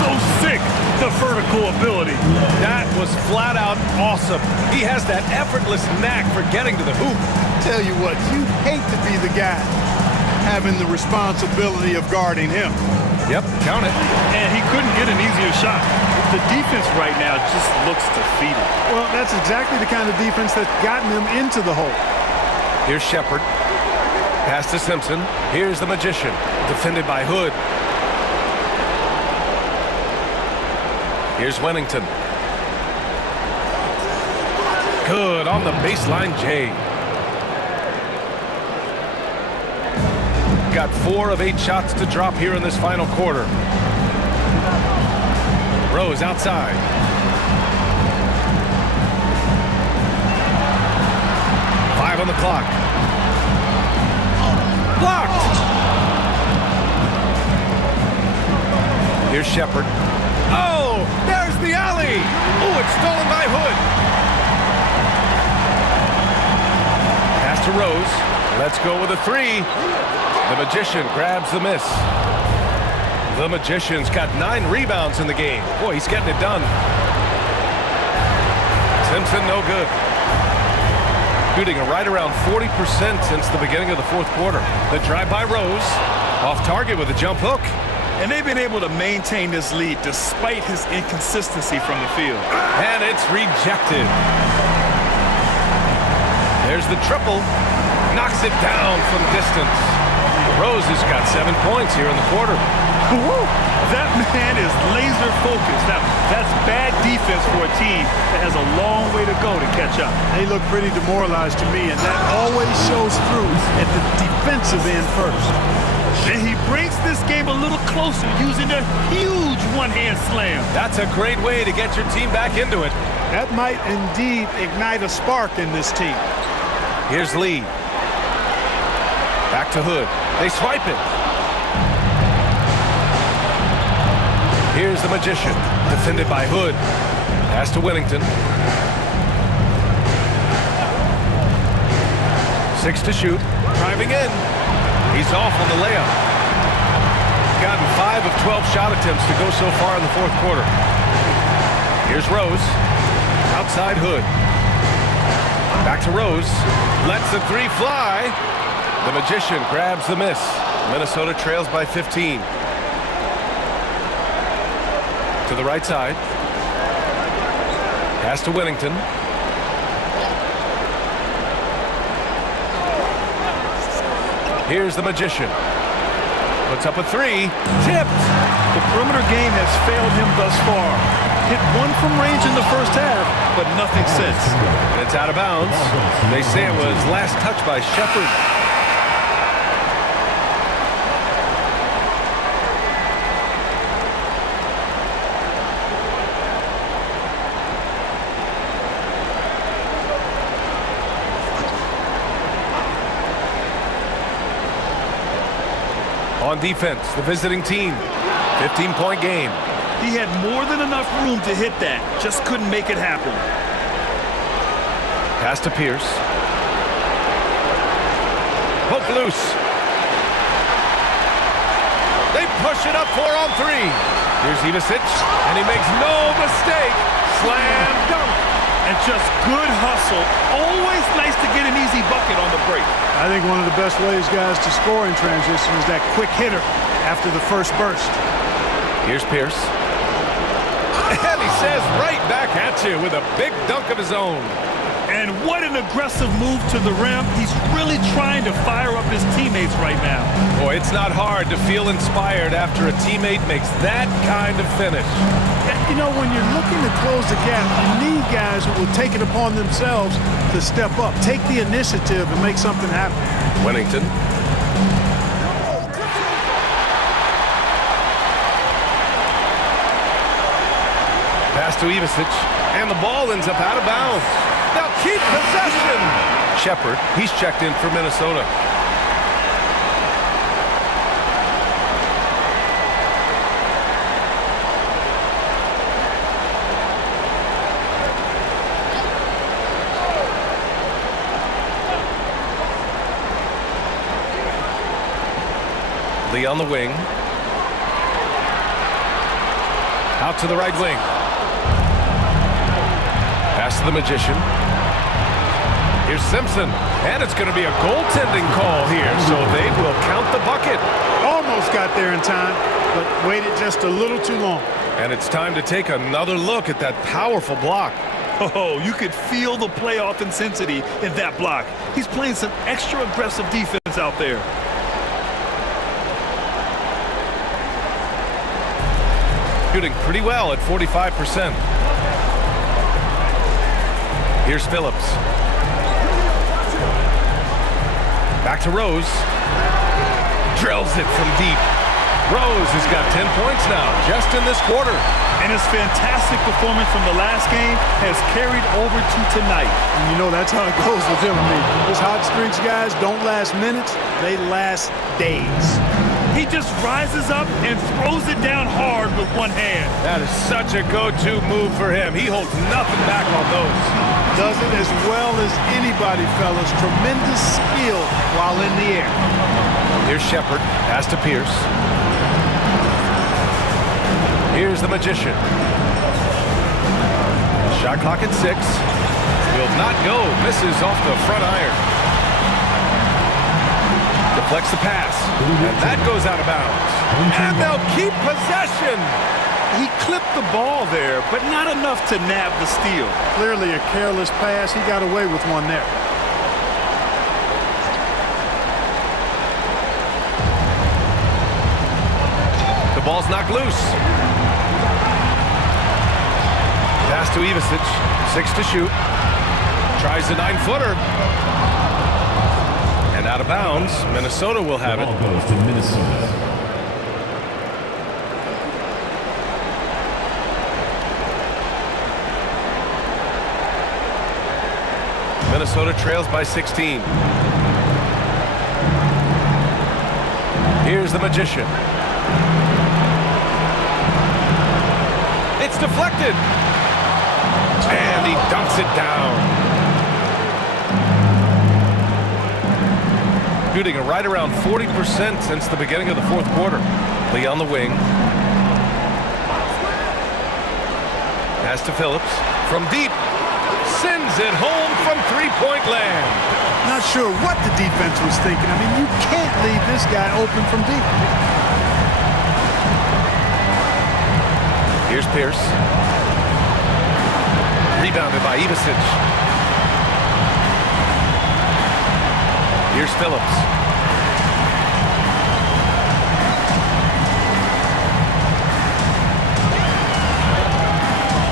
So sick, the vertical ability. That was flat out awesome. He has that effortless knack for getting to the hoop. Tell you what, you'd hate to be the guy having the responsibility of guarding him. Yep, count it. And he couldn't get an easier shot. The defense right now just looks defeated. Well, that's exactly the kind of defense that's gotten them into the hole. Here's Shepard. Pass to Simpson. Here's the Magician. Defended by Hood. Here's Wellington. Good on the baseline, Jay. Got 4 of 8 shots to drop here in this final quarter. Rose outside. Five on the clock. Blocked! Here's Shepard. Oh, there's the alley! Oh, it's stolen by Hood. Pass to Rose. Let's go with a 3. The Magician grabs the miss. The Magician's got 9 rebounds in the game. Boy, he's getting it done. Simpson, no good. Shooting right around 40% since the beginning of the fourth quarter. The drive by Rose. Off target with a jump hook. And they've been able to maintain this lead despite his inconsistency from the field. And it's rejected. There's the triple. Knocks it down from distance. Rose has got 7 points here in the quarter. Woo! That man is laser focused. Now, that's bad defense for a team that has a long way to go to catch up. They look pretty demoralized to me, and that always shows through at the defensive end first. And he brings this game a little closer using a huge one-hand slam. That's a great way to get your team back into it. That might indeed ignite a spark in this team. Here's Lee. Back to Hood. They swipe it. Here's the Magician. Defended by Hood. Pass to Wellington. 6 to shoot. Driving in. He's off on the layup. Gotten 5 of 12 shot attempts to go so far in the fourth quarter. Here's Rose. Outside Hood. Back to Rose. Lets the 3 fly. The Magician grabs the miss. Minnesota trails by 15. To the right side. Pass to Wellington. Here's the Magician. Puts up a 3. Tipped. The perimeter game has failed him thus far. Hit 1 from range in the first half, but nothing since. And it's out of bounds. They say it was last touched by Shepard. On defense, the visiting team. 15-point game. He had more than enough room to hit that, just couldn't make it happen. Pass to Pierce. Hook loose. They push it up 4 on 3. Here's Ivisic, and he makes no mistake. Slam dunk. And just good hustle. Always nice to get an easy bucket on the break. I think one of the best ways, guys, to score in transition is that quick hitter after the first burst. Here's Pierce. And he says right back at you with a big dunk of his own. And what an aggressive move to the rim. He's really trying to fire up his teammates right now. Boy, it's not hard to feel inspired after a teammate makes that kind of finish. You know, when you're looking to close the gap, you need guys who will take it upon themselves to step up, take the initiative, and make something happen. Wellington. Pass to Ivisic. And the ball ends up out of bounds. Now keep possession. Shepard, he's checked in for Minnesota. Lee on the wing. Out to the right wing. Pass to the Magician. Here's Simpson. And it's going to be a goaltending call here, so they will count the bucket. Almost got there in time, but waited just a little too long. And it's time to take another look at that powerful block. Oh, you could feel the playoff intensity in that block. He's playing some extra aggressive defense out there. Shooting pretty well at 45%. Here's Phillips. Back to Rose. Drills it from deep. Rose has got 10 points now, just in this quarter. And his fantastic performance from the last game has carried over to tonight. And you know that's how it goes with him and me. Those hot streaks, guys, don't last minutes. They last days. He just rises up and throws it down hard with one hand. That is such a go-to move for him. He holds nothing back on those. Does it as well as anybody, fellas. Tremendous skill while in the air. Here's Shepard. Pass to Pierce. Here's the Magician. Shot clock at 6. Will not go. Misses off the front iron. Deflects the pass. And that goes out of bounds. And they'll keep possession. He clipped the ball there, but not enough to nab the steal. Clearly a careless pass. He got away with one there. The ball's knocked loose. Pass to Ivisic. 6 to shoot. Tries the 9-footer. And out of bounds. Minnesota will have it. Ball goes to Minnesota. Minnesota trails by 16. Here's the Magician. It's deflected. And he dunks it down. Shooting right around 40% since the beginning of the fourth quarter. Lee on the wing. Pass to Phillips. From deep. Sends it home from three-point land. Not sure what the defense was thinking. I mean, you can't leave this guy open from deep. Here's Pierce. Rebounded by Ivisic. Here's Phillips.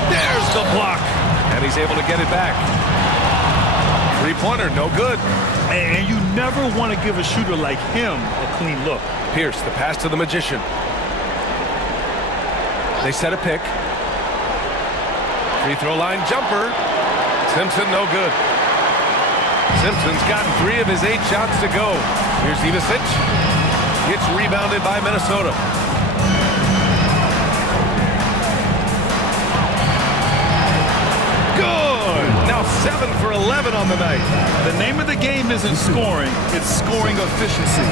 There's the block. And he's able to get it back. Three-pointer, no good. And you never want to give a shooter like him a clean look. Pierce, the pass to the Magician. They set a pick. Free throw line jumper. Simpson, no good. Simpson's gotten 3 of his 8 shots to go. Here's Ivisic. Gets rebounded by Minnesota. Good! Now 7 for 11 on the night. The name of the game isn't scoring, it's scoring efficiency.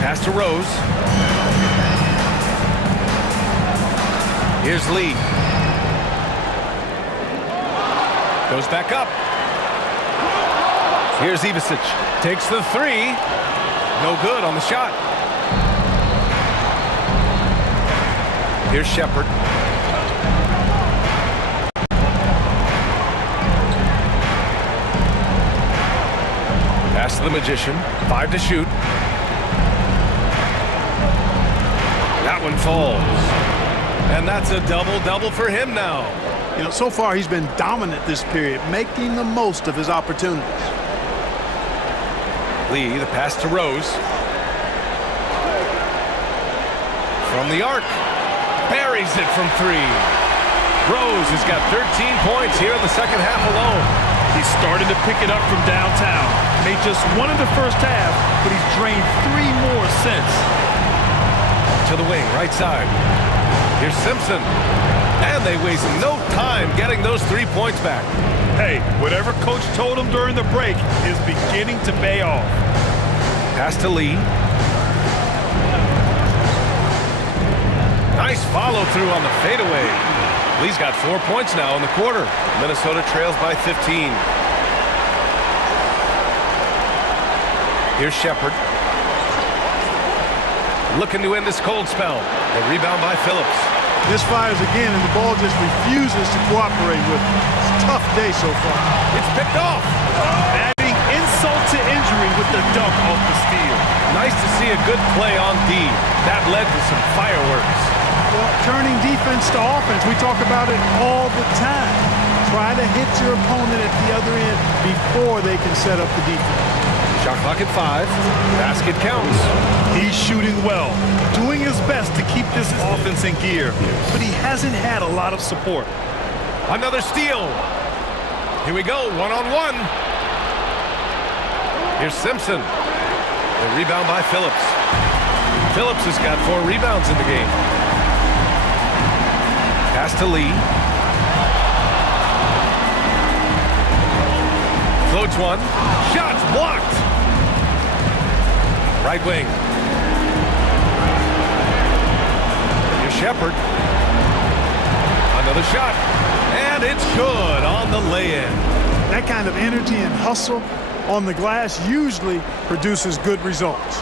Pass to Rose. Here's Lee. Goes back up. Here's Ivisic. Takes the 3. No good on the shot. Here's Shepard. Pass to the Magician. 5 to shoot. That one falls. And that's a double-double for him now. You know, so far he's been dominant this period, making the most of his opportunities. Lee, the pass to Rose. From the arc. Buries it from 3. Rose has got 13 points here in the second half alone. He's starting to pick it up from downtown. Made just one in the first half, but he's drained 3 more since. To the wing, right side. Here's Simpson. And they waste no time getting those 3 points back. Hey, whatever coach told him during the break is beginning to pay off. Pass to Lee. Nice follow through on the fadeaway. Lee's got 4 points now in the quarter. Minnesota trails by 15. Here's Shepard. Looking to end this cold spell. A rebound by Phillips. This fires again, and the ball just refuses to cooperate with it. It's a tough day so far. It's picked off. Adding insult to injury with the dunk off the steal. Nice to see a good play on D. That led to some fireworks. Well, turning defense to offense, we talk about it all the time. Try to hit your opponent at the other end before they can set up the defense. Shot clock at 5. Basket counts. He's shooting well, doing his best to keep this offense in gear, but he hasn't had a lot of support. Another steal. Here we go, one-on-one. Here's Simpson. The rebound by Phillips. Phillips has got 4 rebounds in the game. Pass to Lee. Floats one. Shots blocked. Right wing. Here's Shepard. Another shot. And it's good on the lay-in. That kind of energy and hustle on the glass usually produces good results.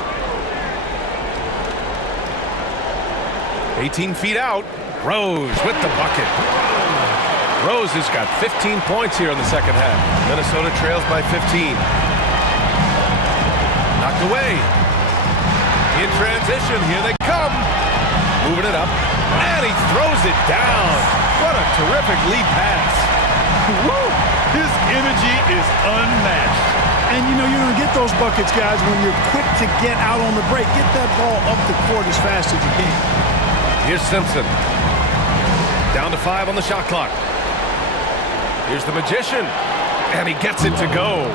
18 feet out. Rose with the bucket. Rose has got 15 points here in the second half. Minnesota trails by 15. Knocked away. In transition, here they come. Moving it up, and he throws it down. What a terrific lead pass. Woo! His energy is unmatched. And you know you're going to get those buckets, guys, when you're quick to get out on the break. Get that ball up the court as fast as you can. Here's Simpson. Down to 5 on the shot clock. Here's the Magician, and he gets it to go.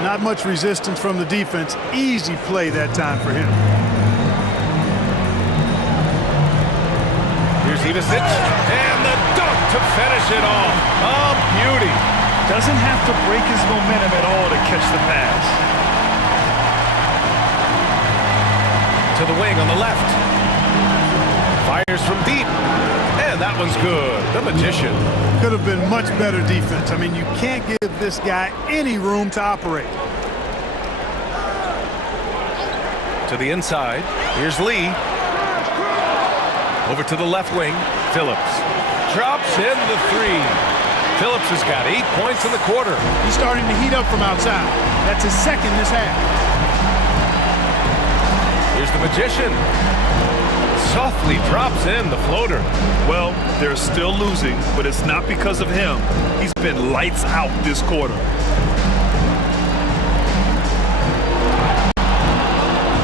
Not much resistance from the defense. Easy play that time for him. Here's Ivisic, and the dunk to finish it off. A beauty. Doesn't have to break his momentum at all to catch the pass. To the wing on the left. Fires from deep. And that one's good. The Magician. Could have been much better defense. I mean, you can't give this guy any room to operate. To the inside. Here's Lee. Over to the left wing. Phillips. Drops in the 3. Phillips has got 8 points in the quarter. He's starting to heat up from outside. That's his second this half. Here's the Magician. Softly drops in the floater. Well, they're still losing, but it's not because of him. He's been lights out this quarter.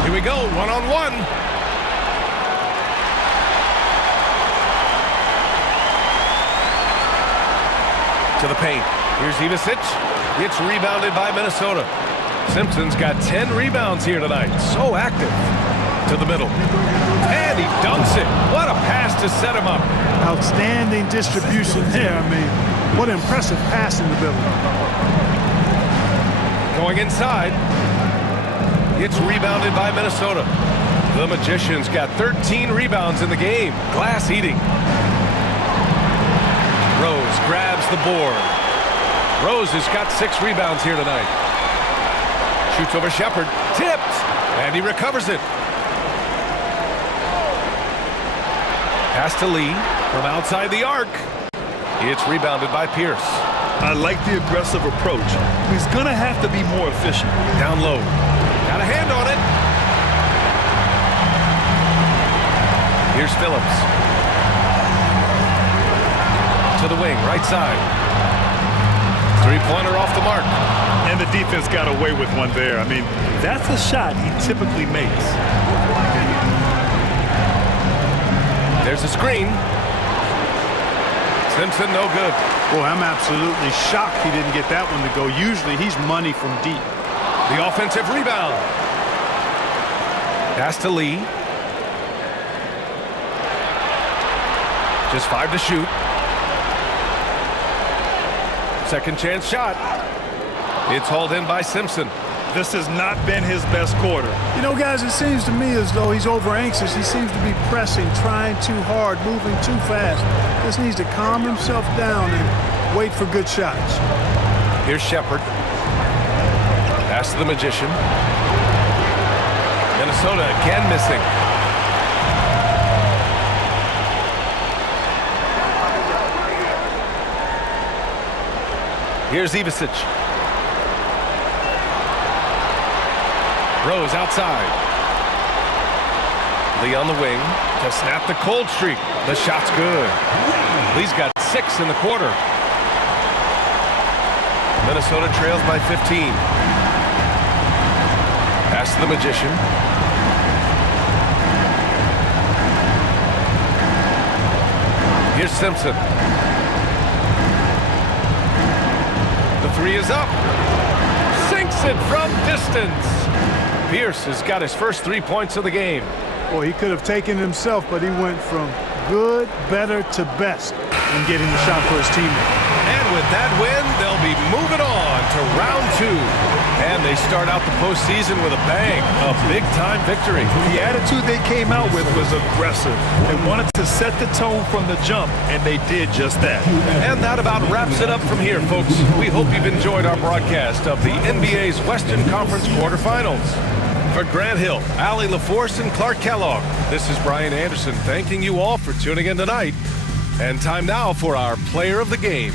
Here we go, one-on-one. To the paint. Here's Ivisic. It's rebounded by Minnesota. Simpson's got 10 rebounds here tonight. So active. To the middle. And he dunks it. What a pass to set him up. Outstanding distribution there. I mean, what impressive passing ability. Going inside. It's rebounded by Minnesota. The Magician's got 13 rebounds in the game. Glass eating. Rose grabs the board. Rose has got 6 rebounds here tonight. Shoots over Shepard. Tipped. And he recovers it. Pass to Lee from outside the arc. It's rebounded by Pierce. I like the aggressive approach. He's going to have to be more efficient. Down low. Got a hand on it. Here's Phillips. To the wing, right side. 3-pointer off the mark. And the defense got away with one there. I mean, that's a shot he typically makes. There's a screen. Simpson, no good. Boy, I'm absolutely shocked he didn't get that one to go. Usually he's money from deep. The offensive rebound. Pass to Lee. Just 5 to shoot. Second chance shot. It's hauled in by Simpson. This has not been his best quarter. You know, guys, it seems to me as though he's over anxious. He seems to be pressing, trying too hard, moving too fast. Just needs to calm himself down and wait for good shots. Here's Shepard. Pass to the Magician. Minnesota again missing. Here's Ivicic. Rose outside. Lee on the wing to snap the cold streak. The shot's good. Lee's got 6 in the quarter. Minnesota trails by 15. Pass to the Magician. Here's Simpson. The 3 is up. Sinks it from distance. Pierce has got his first 3 points of the game. Boy, he could have taken it himself, but he went from good, better to best in getting the shot for his teammate. And with that win, they'll be moving on to round 2. And they start out the postseason with a bang, a big-time victory. The attitude they came out with was aggressive. They wanted to set the tone from the jump, and they did just that. And that about wraps it up from here, folks. We hope you've enjoyed our broadcast of the NBA's Western Conference quarterfinals. For Grant Hill, Allie LaForce, and Clark Kellogg, this is Brian Anderson thanking you all for tuning in tonight. And time now for our player of the game.